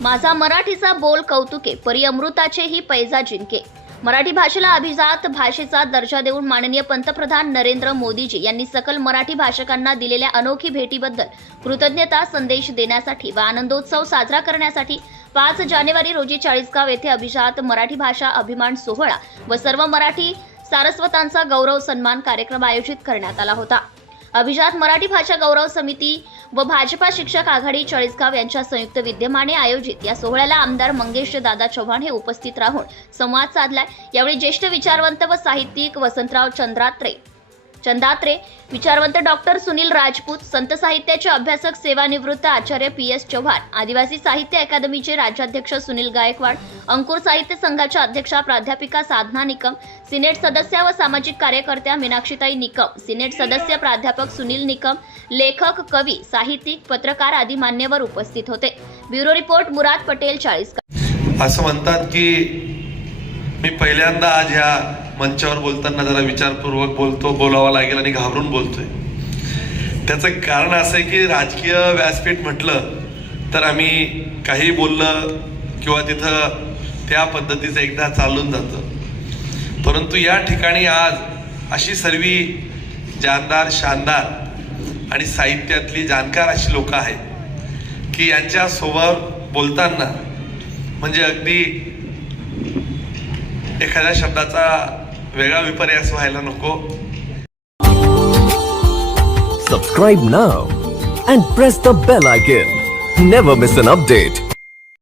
माझा मराठीचा बोल कौतुके परी अमृताचे ही पैजा जिंके. मराठी भाषेला अभिजात भाषेचा दर्जा देऊन माननीय पंतप्रधान नरेंद्र मोदीजी यांनी सकल मराठी भाषकांना दिलेल्या अनोखी भेटीबद्दल कृतज्ञता संदेश देण्यासाठी व आनंदोत्सव साजरा करण्यासाठी पाच जानेवारी रोजी चाळीसगाव येथे अभिजात मराठी भाषा अभिमान सोहळा व सर्व मराठी सारस्वतांचा गौरव सन्मान कार्यक्रम आयोजित करण्यात आला होता. अभिजात मराठी भाषा गौरव समिती व भाजपा शिक्षक आघाडी चाळीसगाव यांच्या संयुक्त विद्यमाने आयोजित या सोहळ्याला आमदार मंगेश दादा चव्हाण हे उपस्थित राहून संवाद साधलाय. यावेळी ज्येष्ठ विचारवंत व साहित्यिक वसंतराव चंद्रात्रे चंदात्रे विचारवंत डॉक्टर सुनील राजपूत संत साहित्याचे अभ्यासक सेवानिवृत्त आचार्य पी एस चव्हाण आदिवासी साहित्य अकादमीचे राज्याध्यक्ष सुनील गायकवाड अंकुर साहित्य संघाच्या अध्यक्षा प्राध्यापिका साधना निकम सिनेट सदस्य व सामाजिक कार्यकर्त्या मीनाक्षीताई निकम सिनेट सदस्य प्राध्यापक सुनील निकम लेखक कवी साहित्यिक पत्रकार आदी मान्यवर उपस्थित होते. ब्युरो रिपोर्ट मुराद पटेल चाळीस असं म्हणतात की मी पहिल्यांदा आज ह्या मंचावर बोलताना जरा विचारपूर्वक बोलतो बोलावा लागेल आणि घाबरून बोलतोय. त्याचं कारण असं आहे की राजकीय व्यासपीठ म्हटलं तर आम्ही काही बोललं किंवा तिथं त्या पद्धतीचं एकदा चालून जातं. परंतु या ठिकाणी आज अशी सर्वी जानदार शानदार आणि साहित्यातली जाणकार अशी लोकं आहेत की यांच्या सोबत बोलताना म्हणजे अगदी एखाद्या शब्दाचा वेगळा विपर्यास व्हायला नको. सबस्क्राईब ना and press the bell I गेल नेव्हर मिस अन अपडेट